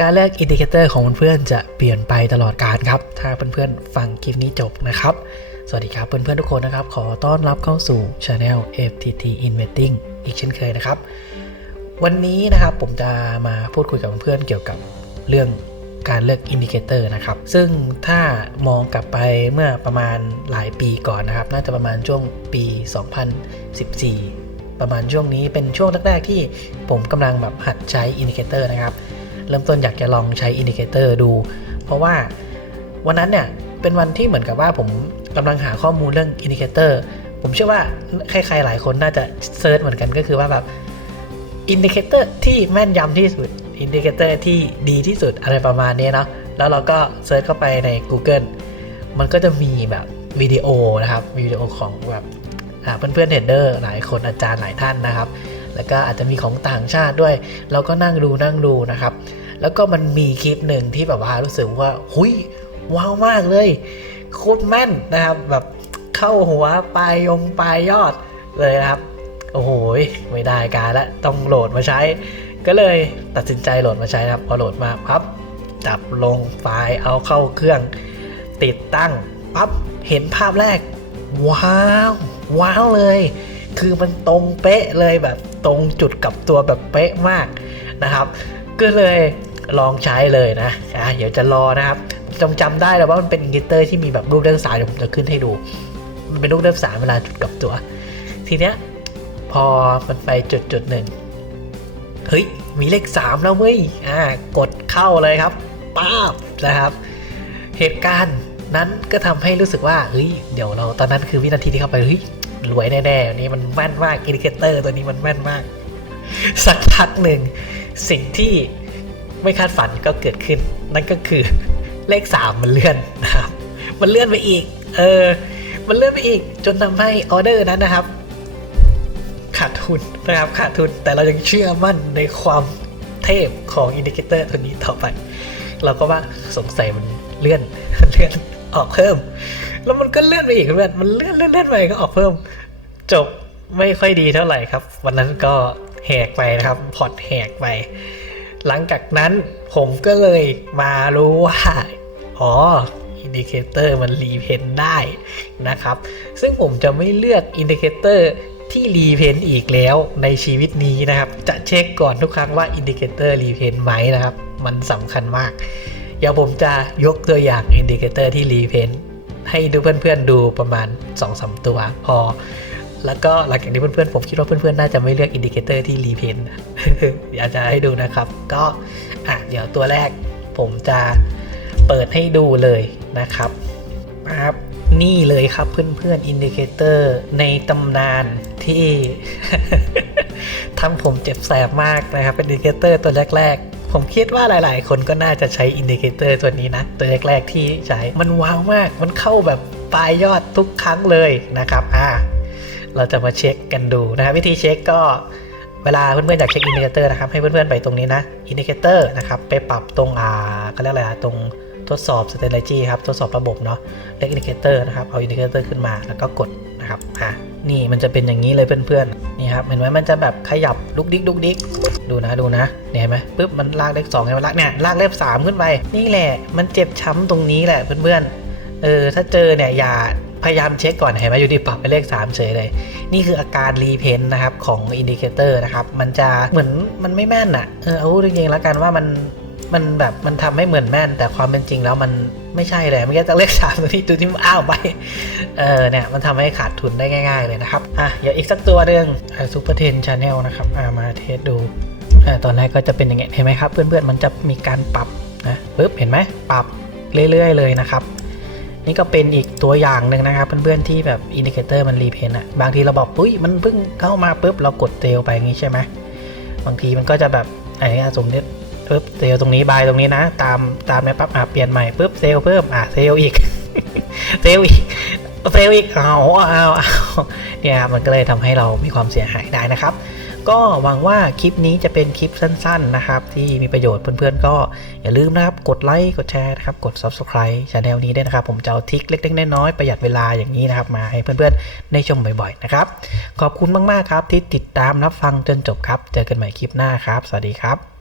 การเลือกอินดิเคเตอร์ของเพื่อนๆจะเปลี่ยนไปตลอดการครับ ถ้าเพื่อนๆฟังคลิปนี้จบนะครับ สวัสดีครับเพื่อนๆทุกคนนะครับ ขอต้อนรับเข้าสู่ Channel FTT Investing อีกเช่นเคยนะครับ วันนี้นะครับผมจะมาพูดคุยกับเพื่อนๆเกี่ยวกับเรื่องการเลือกอินดิเคเตอร์นะครับ ซึ่งถ้ามองกลับไปเมื่อประมาณหลายปีก่อนนะครับ น่าจะประมาณช่วงปี 2014 ประมาณช่วงนี้เป็นช่วงแรกๆที่ผมกำลังแบบหัดใช้อินดิเคเตอร์นะครับ เริ่มต้นอยากจะลองใช้อินดิเคเตอร์ดู เพราะว่าวันนั้นเนี่ยเป็นวันที่เหมือนกับว่าผมกำลังหาข้อมูลเรื่องอินดิเคเตอร์ผมเชื่อว่าใครๆหลายคนน่าจะเซิร์ชเหมือนกันก็คือว่าแบบอินดิเคเตอร์ที่แม่นยำที่สุดอินดิเคเตอร์ที่ดีที่สุดอะไรประมาณนี้เนาะแล้วเราก็เซิร์ชเข้าไปใน Google มันก็จะมีแบบวิดีโอนะครับวิดีโอของแบบเพื่อนๆเทรดเดอร์หลายคนอาจารย์หลายท่านนะครับ แล้วก็อาจจะมีของต่างชาติด้วย เราก็นั่งดูนั่งดูนะครับ แล้วก็มันมีคลิปหนึ่งที่แบบว่ารู้สึกว่าหุยว้าวมากเลยโคตรแม่นนะครับ แบบเข้าหัวปลายยงปลายยอดเลยนะครับ โอ้โหไม่ได้การละต้องโหลดมาใช้ ก็เลยตัดสินใจโหลดมาใช้นะครับ พอโหลดมาปั๊บจับลงไฟล์เอาเข้าเครื่อง ติดตั้งปั๊บเห็นภาพแรก ว้าว ว้าวเลย คือมันตรงเป๊ะเลยแบบตรงจุดกับตัวแบบเป๊ะมากนะครับ ก็เลยลองใช้เลยนะอะเดี๋ยวจะรอนะครับจงจำได้เลยว่ามันเป็นอินดิเตอร์ที่มีแบบรูปด้านซ้ายเดี๋ยวผมจะขึ้นให้ดู มันเป็นรูปด้านซ้ายเวลาจุดกับตัว ทีเนี้ยพอมันไปจุดจุดหนึ่งเฮ้ย มีเลข 3 แล้วเว้ยอ่ากดเข้าเลยครับป้าบนะครับ เหตุการณ์นั้นก็ทำให้รู้สึกว่าเฮ้ยเดี๋ยวเราตอนนั้นคือวินาทีที่เข้าไปเฮ้ย รวยแน่ๆอันนี้มันแม่นมากอินดิเคเตอร์ตัวนี้มันแม่นมาก สักพักหนึ่งสิ่งที่ไม่คาดฝันก็เกิดขึ้น นั่นก็คือเลข 3 มันเลื่อนนะครับ มันเลื่อนไปอีก เออ มันเลื่อนไปอีก จนทำให้ออเดอร์นั้นนะครับ ขาดทุนนะครับขาดทุนแต่เรายังเชื่อมั่นในความเทพของอินดิเคเตอร์ตัวนี้ต่อไป เราก็ว่าสงสัยมันเลื่อนเลื่อนออกเพิ่ม แล้วมันก็เลื่อนไปอีกเพื่อนมันเลื่อนเลื่อนเลื่อนไปก็ออกเพิ่ม จบไม่ค่อยดีเท่าไหร่ครับ วันนั้นก็แหกไปนะครับพอร์ตแหกไป หลังจากนั้นผมก็เลยมารู้ว่า อ๋ออินดิเคเตอร์มันรีเพนได้นะครับ ซึ่งผมจะไม่เลือกอินดิเคเตอร์ที่รีเพนอีกแล้วในชีวิตนี้นะครับ จะเช็คก่อนทุกครั้งว่าอินดิเคเตอร์รีเพนไหมนะครับ มันสำคัญมาก เดี๋ยวผมจะยกตัวอย่างอินดิเคเตอร์ที่รีเพน ให้ดูเพื่อนๆดูประมาณ2-3ตัวพอ แล้วก็หลังจากนี้เพื่อนๆผมคิดว่าเพื่อนๆน่าจะไม่เลือกอินดิเคเตอร์ที่รีเพนเดี๋ยวจะให้ดูนะครับ ก็อะเดี๋ยวตัวแรกผมจะเปิดให้ดูเลยนะครับครับนี่เลยครับเพื่อนๆอินดิเคเตอร์ในตำนานที่ทำผมเจ็บแสบมากนะครับเป็นอินดิเคเตอร์ตัวแรก ๆ ผมคิดว่าหลาย ๆ คนก็น่าจะใช้อินดิเคเตอร์ตัวนี้นะ ตัวแรก ๆ ที่ใช้มันว้าวมาก มันเข้าแบบปลายยอดทุกครั้งเลยนะครับอ่าเราจะมาเช็คกันดูนะครับวิธีเช็คก็เวลาเพื่อนๆอยากเช็คอินดิเคเตอร์นะครับให้เพื่อนๆไปตรงนี้นะอินดิเคเตอร์นะครับไปปรับตรงอ่าเขาเรียกอะไรตรงทดสอบ strategy ครับทดสอบระบบเนาะเลือกอินดิเคเตอร์นะครับเอาอินดิเคเตอร์ขึ้นมาแล้วก็กดนะครับอะนี่มันจะเป็นอย่างนี้เลยเพื่อนๆ นี่ครับเห็นไหมมันจะแบบขยับลุกดิกลุกดิกดูนะดูนะเนี่ยเห็นไหมปุ๊บมันลากเลขสองไงมันลากเนี่ยลากเลขสามขึ้นไป นี่แหละ มันเจ็บช้ำตรงนี้แหละเพื่อนๆเออถ้าเจอเนี่ยอย่าพยายามเช็คก่อนเห็นไหมอยู่ดีปรับไปเลข 3 เฉยเลย นี่คืออาการรีเพนนะครับของอินดิเคเตอร์นะครับ มันจะเหมือนมันไม่แม่นอะ่ะเออเอาพูดจริงๆแล้วกันว่ามัน มันแบบมันทำให้เหมือนแม่น แต่ความเป็นจริงแล้วมันไม่ใช่เลยเมื่อกี้จะเลขสามตัวที่ตัวที่อ้าวไปเออเนี่ยมันทำให้ขาดทุนได้ง่าย ๆเลยนะครับอะเดี๋ยวอีกสักตัวหนึ่งซูเปอร์เทนชาแนลนะครับอ่ามาเทสดูอ่าตอนแรกก็จะเป็นอย่างเงี้ยเห็นไหมครับ เพื่อนๆมันจะมีการปรับนะปึ๊บเห็นไหมปรับเรื่อยๆเลยนะครับนี่ก็เป็นอีกตัวอย่างหนึ่งนะครับเพื่อนๆที่แบบอินดิเคเตอร์มันรีเพนอะบางทีเราบอกปุ้ยมันเพิ่งเข้ามาปุ๊บเรากดเซลไปอย่างงี้ใช่ไหมบางทีมันก็จะแบบไอ้สมมติ ปุ๊บเซลตรงนี้บายตรงนี้นะ ตามตามนี้ปั๊บอะเปลี่ยนใหม่ปุ๊บเซลเพิ่มอะเซลอีกเซลอีกเซลอีกเอาเอาเอาเนี่ยมันก็เลยทำให้เรามีความเสียหายได้นะครับ ก็หวังว่าคลิปนี้จะเป็นคลิปสั้น ๆนะครับ ที่มีประโยชน์เพื่อนๆ ก็อย่าลืมนะครับกดไลค์กดแชร์นะครับกด subscribe ช anel นี้ด้วยนะครับ ผมจะเอาทิคเล็กๆน้อยๆประหยัดเวลาอย่างนี้นะครับ มาให้เพื่อนๆได้ชมบ่อยๆนะครับขอบคุณมากๆครับที่ติดตามรับฟังจนจบครับ เจอกันใหม่คลิปหน้าครับ สวัสดีครับ